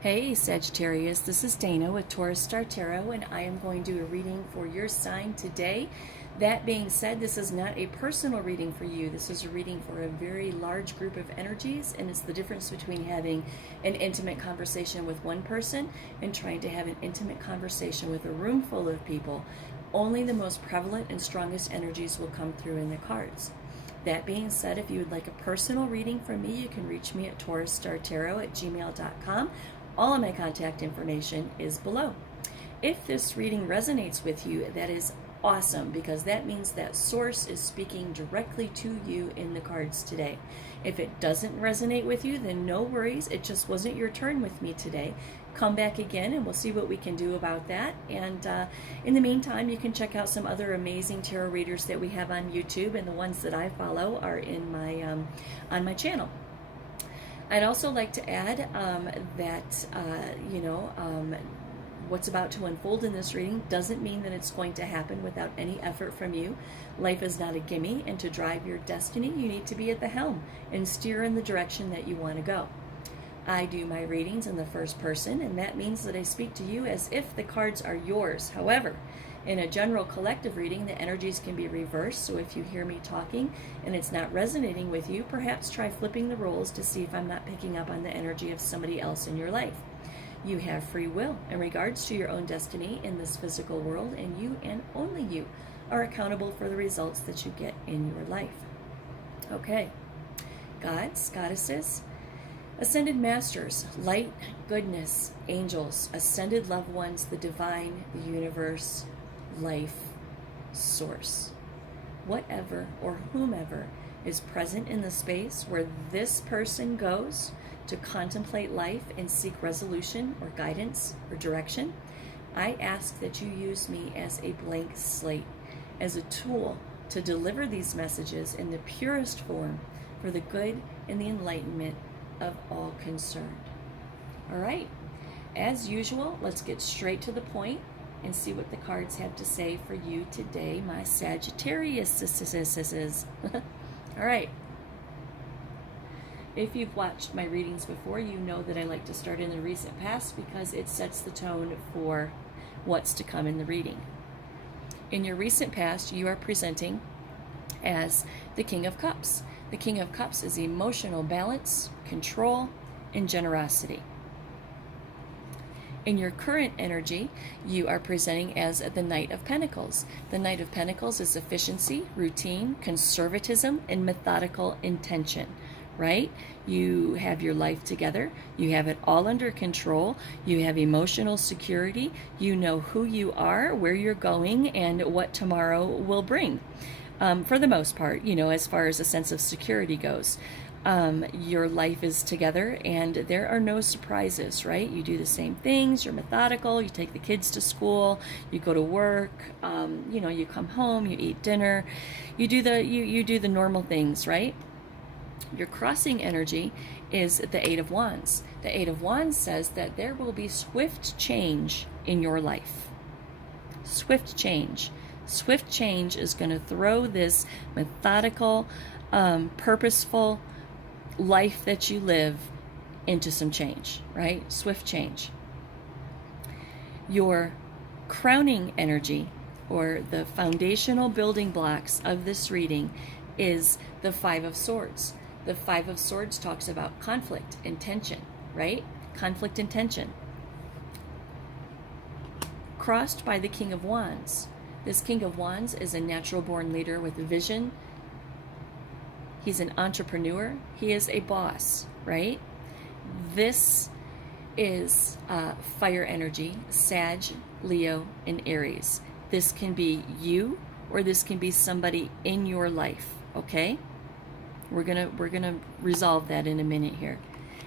Hey Sagittarius, this is Dana with Taurus Star Tarot, and I am going to do a reading for your sign today. That being said, this is not a personal reading for you. This is a reading for a very large group of energies, and it's the difference between having an intimate conversation with one person and trying to have an intimate conversation with a room full of people. Only the most prevalent and strongest energies will come through in the cards. That being said, if you would like a personal reading from me, you can reach me at taurusstartarot@gmail.com. All of my contact information is below. If this reading resonates with you, that is awesome, because that means that source is speaking directly to you in the cards today. If it doesn't resonate with you, then no worries. It just wasn't your turn with me today. Come back again and we'll see what we can do about that. And in the meantime, you can check out some other amazing tarot readers that we have on YouTube, and the ones that I follow are in my on my channel. I'd also like to add that what's about to unfold in this reading doesn't mean that it's going to happen without any effort from you. Life is not a gimme, and to drive your destiny, you need to be at the helm and steer in the direction that you want to go. I do my readings in the first person, and that means that I speak to you as if the cards are yours. However, in a general collective reading, the energies can be reversed, so if you hear me talking and it's not resonating with you, perhaps try flipping the roles to see if I'm not picking up on the energy of somebody else in your life. You have free will in regards to your own destiny in this physical world, and you and only you are accountable for the results that you get in your life. Okay, gods, goddesses, ascended masters, light, goodness, angels, ascended loved ones, the divine, the universe, life, source, whatever or whomever is present in the space where this person goes to contemplate life and seek resolution or guidance or direction, I ask that you use me as a blank slate, as a tool to deliver these messages in the purest form for the good and the enlightenment of all concerned. All right, as usual, let's get straight to the point and see what the cards have to say for you today, my Sagittarius. All right. If you've watched my readings before, you know that I like to start in the recent past because it sets the tone for what's to come in the reading. In your recent past, you are presenting as the King of Cups. The King of Cups is emotional balance, control, and generosity. In your current energy, you are presenting as the Knight of Pentacles. The Knight of Pentacles is efficiency, routine, conservatism, and methodical intention, right? You have your life together. You have it all under control. You have emotional security. You know who you are, where you're going, and what tomorrow will bring. For the most part, as far as a sense of security goes. Your life is together and there are no surprises, right? You do the same things, you're methodical, you take the kids to school, you go to work, you come home, you eat dinner, you do the normal things, right? Your crossing energy is the Eight of Wands. The Eight of Wands says that there will be swift change in your life. Swift change. Swift change is going to throw this methodical, purposeful life that you live into some change, right? Swift change. Your crowning energy, or the foundational building blocks of this reading, is the Five of Swords. The Five of Swords talks about conflict and tension, right? Conflict and tension. Crossed by the King of Wands. This King of Wands is a natural-born leader with vision. He's an entrepreneur. He is a boss, right? This is fire energy, Sag, Leo, and Aries. This can be you, or this can be somebody in your life, okay? We're gonna resolve that in a minute here.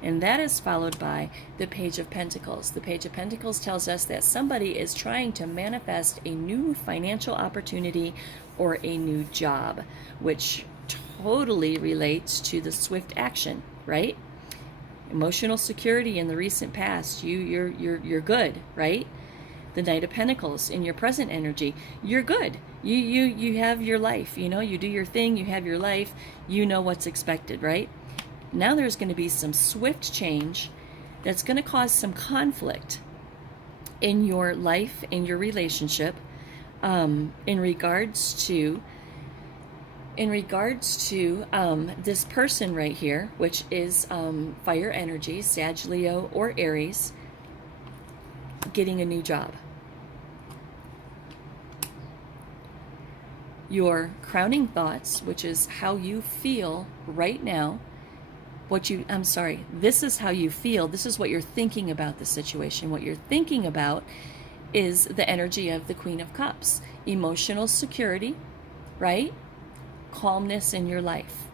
And that is followed by the Page of Pentacles. The Page of Pentacles tells us that somebody is trying to manifest a new financial opportunity or a new job, which totally relates to the swift action, right? Emotional security in the recent past, you're good, right? The Knight of Pentacles in your present energy, you're good. You have your life, you do your thing, you have your life, you know what's expected, right? Now there's going to be some swift change that's going to cause some conflict in your life, in your relationship, in regards to this person right here, which is fire energy, Sag, Leo, or Aries, getting a new job. Your crowning thoughts, which is how you feel right now, this is how you feel. This is what you're thinking about the situation. What you're thinking about is the energy of the Queen of Cups. Emotional security, right? Calmness in your life.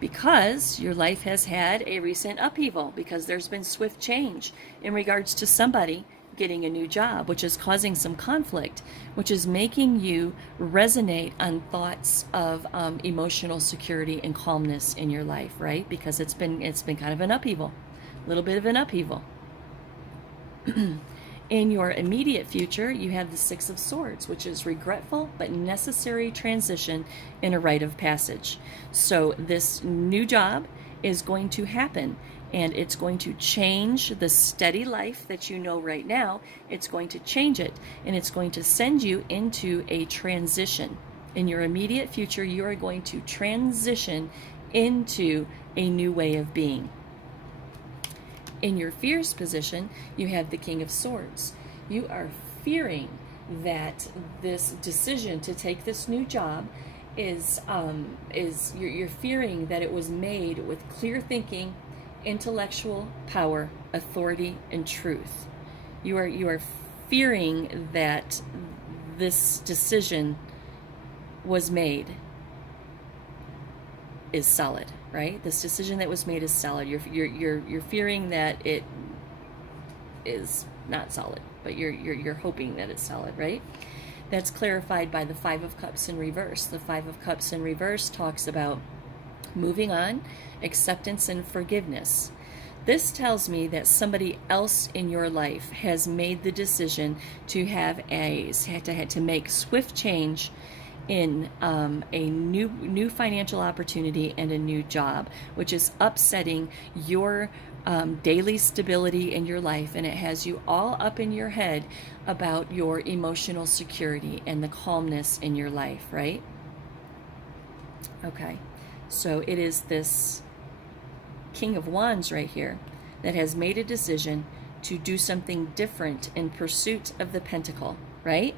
Because your life has had a recent upheaval, because there's been swift change in regards to somebody getting a new job, which is causing some conflict, which is making you resonate on thoughts of emotional security and calmness in your life, right? Because it's been kind of an upheaval, a little bit of an upheaval. In your immediate future, you have the Six of Swords, which is regretful but necessary transition in a rite of passage. So this new job is going to happen, and it's going to change the steady life that you know right now. It's going to change it, and it's going to send you into a transition. In your immediate future, you are going to transition into a new way of being. In your fears position, you have the King of Swords. You are fearing that this decision to take this new job is you're fearing that it was made with clear thinking, intellectual power, authority, and truth. You are fearing that this decision was made is solid, right? This decision that was made is solid. You're fearing that it is not solid, but you're hoping that it's solid, right? That's clarified by the Five of Cups in reverse. The Five of Cups in reverse talks about moving on, acceptance, and forgiveness. This tells me that somebody else in your life has made the decision to to make swift change in a new financial opportunity and a new job, which is upsetting your daily stability in your life, and it has you all up in your head about your emotional security and the calmness in your life, right? Okay, so it is this King of Wands right here that has made a decision to do something different in pursuit of the Pentacle, right?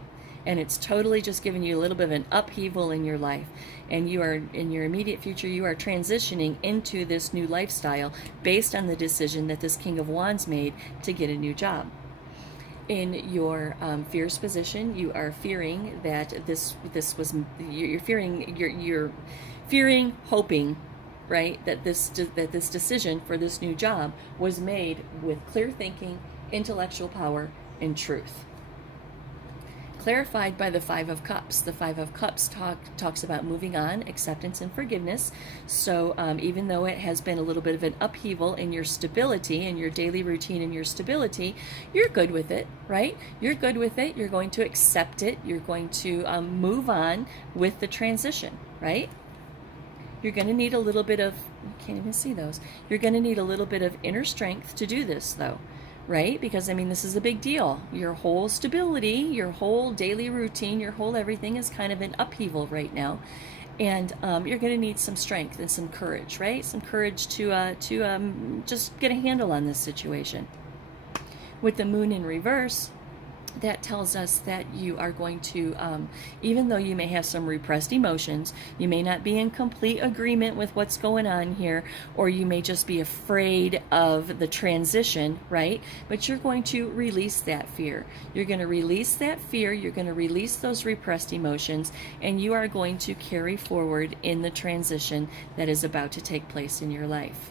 And it's totally just giving you a little bit of an upheaval in your life. And you are, in your immediate future, you are transitioning into this new lifestyle based on the decision that this King of Wands made to get a new job. In your fears position, you are fearing that you're fearing, hoping, right, that this decision for this new job was made with clear thinking, intellectual power, and truth. Clarified by the Five of Cups. The Five of Cups talks about moving on, acceptance, and forgiveness. So even though it has been a little bit of an upheaval in your stability, in your daily routine and your stability, you're good with it, right? You're good with it. You're going to accept it. You're going to move on with the transition, right? You're going to need a little bit of, you can't even see those. You're going to need a little bit of inner strength to do this, though. Right? Because, I mean, this is a big deal. Your whole stability, your whole daily routine, your whole everything is kind of in upheaval right now. And you're going to need some strength and some courage, right? Some courage to just get a handle on this situation. With the Moon in reverse, that tells us that you are going to, even though you may have some repressed emotions, you may not be in complete agreement with what's going on here, or you may just be afraid of the transition, right? But you're going to release that fear. You're going to release that fear, you're going to release those repressed emotions, and you are going to carry forward in the transition that is about to take place in your life.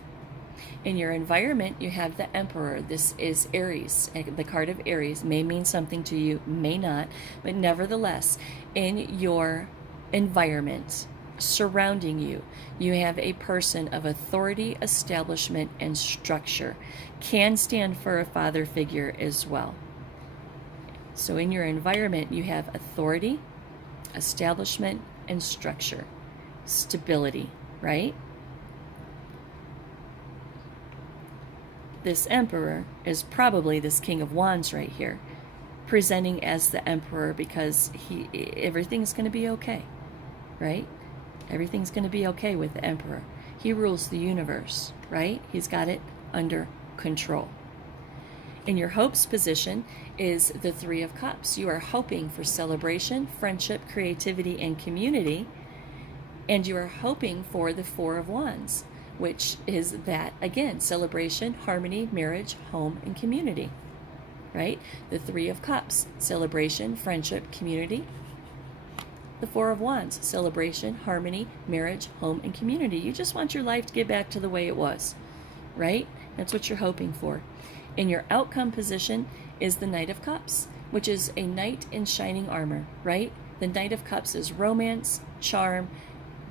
In your environment, you have the Emperor. This is Aries. The card of Aries may mean something to you, may not, but nevertheless, in your environment surrounding you, you have a person of authority, establishment, and structure. Can stand for a father figure as well. So in your environment, you have authority, establishment, and structure. Stability, right? this Emperor is probably this King of Wands right here, presenting as the Emperor because everything's going to be okay, right? Everything's going to be okay with the Emperor. He rules the universe, right? He's got it under control. In your hopes position is the Three of Cups. You are hoping for celebration, friendship, creativity, and community. And you are hoping for the Four of Wands, which is that, again, celebration, harmony, marriage, home, and community, right? The Three of Cups, celebration, friendship, community. The Four of Wands, celebration, harmony, marriage, home, and community. You just want your life to get back to the way it was, right? That's what you're hoping for. In your outcome position is the Knight of Cups, which is a knight in shining armor, right? The Knight of Cups is romance, charm,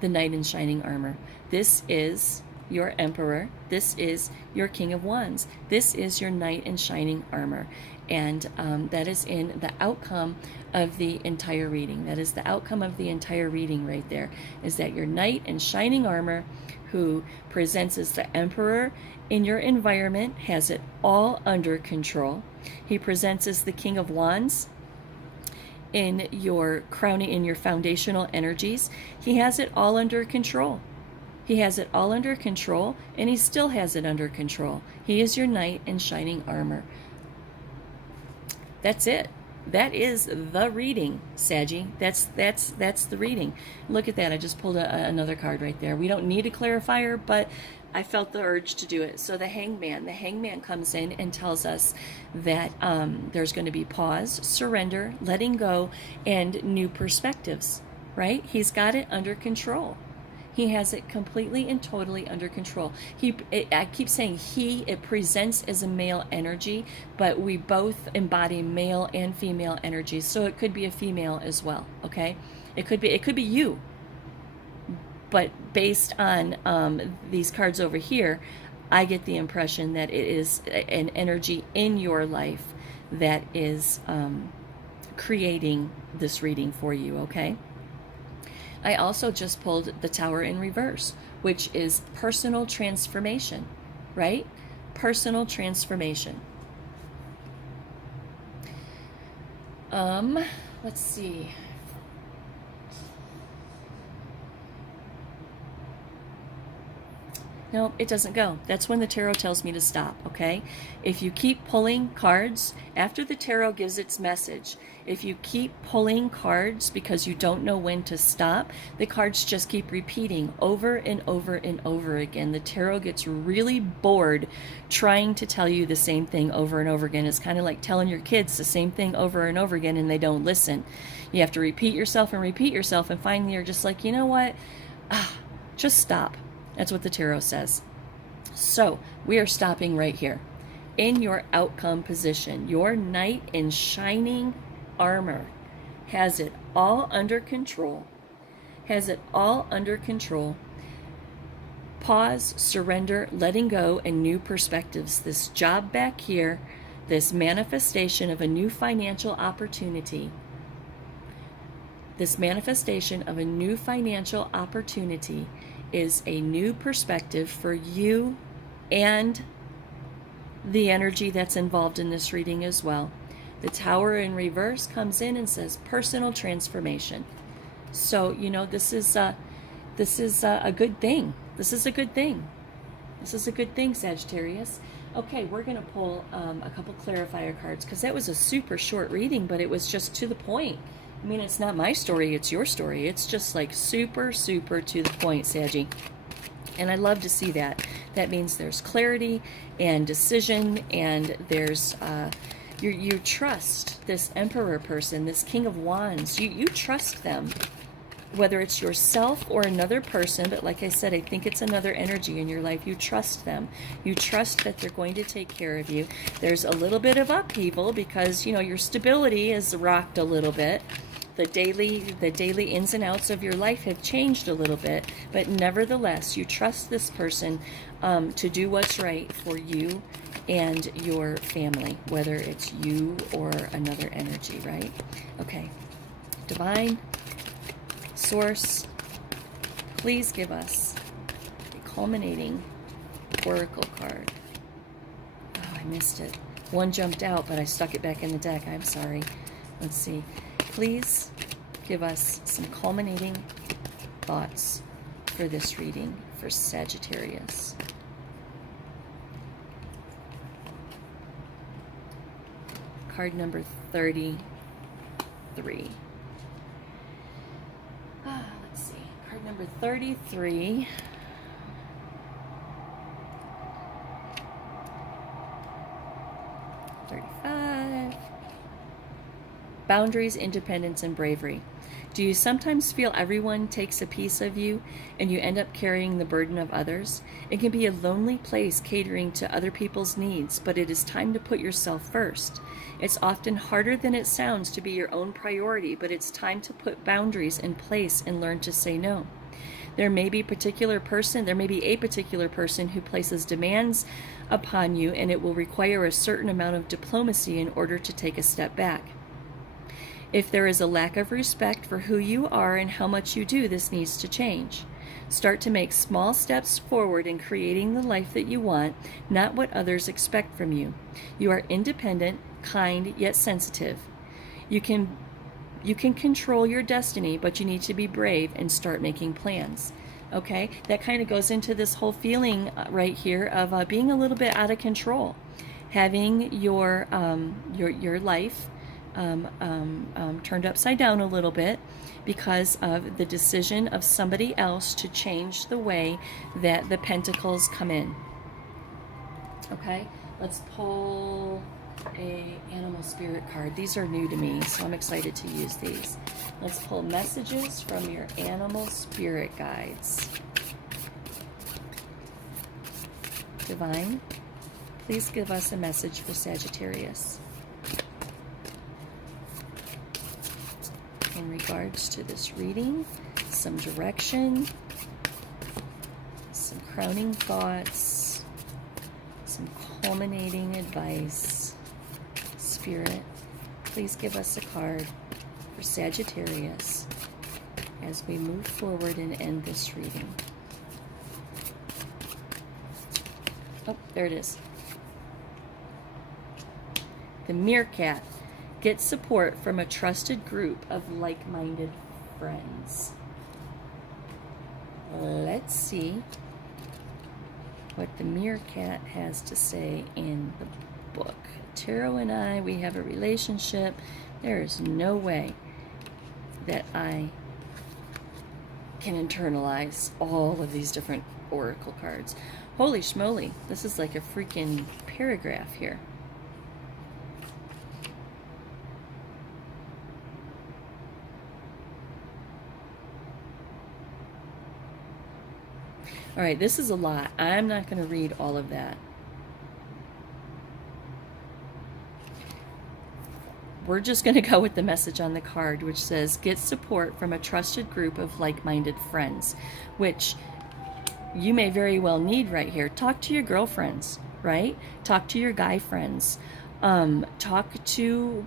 the knight in shining armor. This is your Emperor. This is your King of Wands. This is your knight in shining armor. And that is in the outcome of the entire reading. That is the outcome of the entire reading right there, is that your knight in shining armor, who presents as the Emperor in your environment, has it all under control. He presents as the King of Wands in your crowning, in your foundational energies. He has it all under control. He has it all under control, and he still has it under control. He is your knight in shining armor. That's it. That is the reading, Saggy. That's the reading. Look at that. I just pulled another card right there. We don't need a clarifier, but I felt the urge to do it. So the Hangman comes in and tells us that there's going to be pause, surrender, letting go, and new perspectives, right? He's got it under control. He has it completely and totally under control. I keep saying it presents as a male energy, but we both embody male and female energies. So it could be a female as well, okay? It could be you. But based on these cards over here, I get the impression that it is an energy in your life that is creating this reading for you, okay? I also just pulled the Tower in reverse, which is personal transformation, right? Personal transformation. Let's see. No, it doesn't go. That's when the tarot tells me to stop, okay? If you keep pulling cards, after the tarot gives its message, if you keep pulling cards because you don't know when to stop, the cards just keep repeating over and over and over again. The tarot gets really bored trying to tell you the same thing over and over again. It's kind of like telling your kids the same thing over and over again and they don't listen. You have to repeat yourself, and finally you're just like, you know what? Just stop. That's what the tarot says. So we are stopping right here. In your outcome position, your knight in shining armor has it all under control. Has it all under control. Pause, surrender, letting go, and new perspectives. This job back here, this manifestation of a new financial opportunity. This manifestation of a new financial opportunity is a new perspective for you and the energy that's involved in this reading as well. The Tower in reverse comes in and says personal transformation. So, you know, this is a good thing. This is a good thing. This is a good thing, Sagittarius. Okay, we're going to pull a couple clarifier cards because that was a super short reading, but it was just to the point. I mean, it's not my story, it's your story. It's just like super, super to the point, Saggy. And I love to see that. That means there's clarity and decision, and there's, you trust this Emperor person, this King of Wands. You trust them, whether it's yourself or another person, but like I said, I think it's another energy in your life. You trust them. You trust that they're going to take care of you. There's a little bit of upheaval because, you know, your stability is rocked a little bit. The daily ins and outs of your life have changed a little bit, but nevertheless, you trust this person to do what's right for you and your family, whether it's you or another energy, right? Okay. Divine Source, please give us a culminating oracle card missed it. One jumped out, but I stuck it back in the deck. I'm sorry. Let's see. Please give us some culminating thoughts for this reading for Sagittarius. Card number 33. Let's see. Card number 33. Boundaries, independence, and bravery. Do you sometimes feel everyone takes a piece of you and you end up carrying the burden of others? It can be a lonely place catering to other people's needs, but it is time to put yourself first. It's often harder than it sounds to be your own priority, but it's time to put boundaries in place and learn to say no. There may be a particular person who places demands upon you, and it will require a certain amount of diplomacy in order to take a step back. If there is a lack of respect for who you are and how much you do, this needs to change. Start to make small steps forward in creating the life that you want, not what others expect from you. You are independent, kind, yet sensitive. You can control your destiny, but you need to be brave and start making plans. Okay, that kind of goes into this whole feeling right here of being a little bit out of control, having your life turned upside down a little bit because of the decision of somebody else to change the way that the pentacles come in. Okay, let's pull a animal spirit card. These are new to me, so I'm excited to use these. Let's pull messages from your animal spirit guides. Divine, please give us a message for Sagittarius in regards to this reading, some direction, some crowning thoughts, some culminating advice. Spirit, please give us a card for Sagittarius as we move forward and end this reading. Oh, there it is. The meerkat. Get support from a trusted group of like-minded friends. Let's see what the meerkat has to say in the book. Tarot and I, we have a relationship. There is no way that I can internalize all of these different oracle cards. Holy schmoly, this is like a freaking paragraph here. All right, this is a lot. I'm not going to read all of that. We're just going to go with the message on the card, which says, get support from a trusted group of like-minded friends, which you may very well need right here. Talk to your girlfriends, right? Talk to your guy friends. Talk to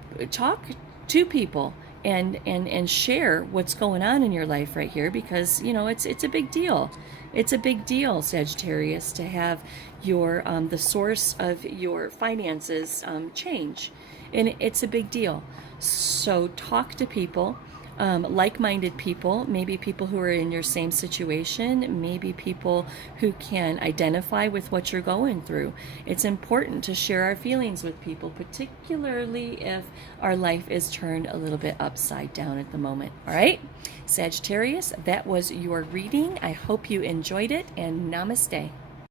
people and share what's going on in your life right here, because, you know, it's a big deal. It's a big deal, Sagittarius, to have your the source of your finances change. And it's a big deal. So talk to people, like-minded people, maybe people who are in your same situation, maybe people who can identify with what you're going through. It's important to share our feelings with people, particularly if our life is turned a little bit upside down at the moment. All right, Sagittarius, that was your reading. I hope you enjoyed it, and namaste.